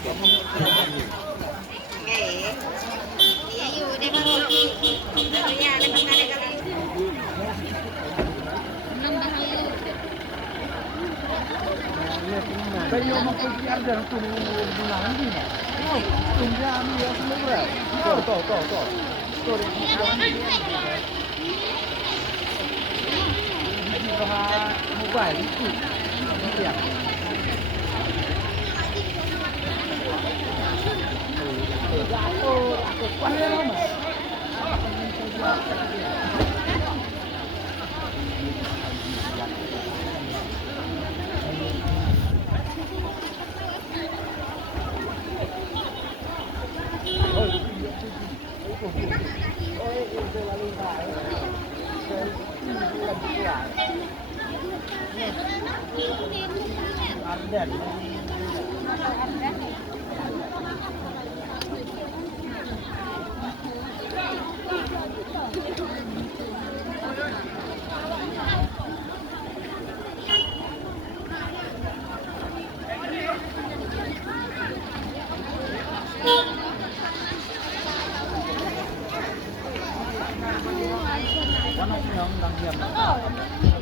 Nggih. Iya yu nek karo ya nek mangane karo Kayo mag-PR dyan kung bulangan din. No, kung yan ya semua. To. Sorry, kawan dia. Ini bahan mobile itu. Iya. Aku paham mas. Ardan. Ano yung nangyari?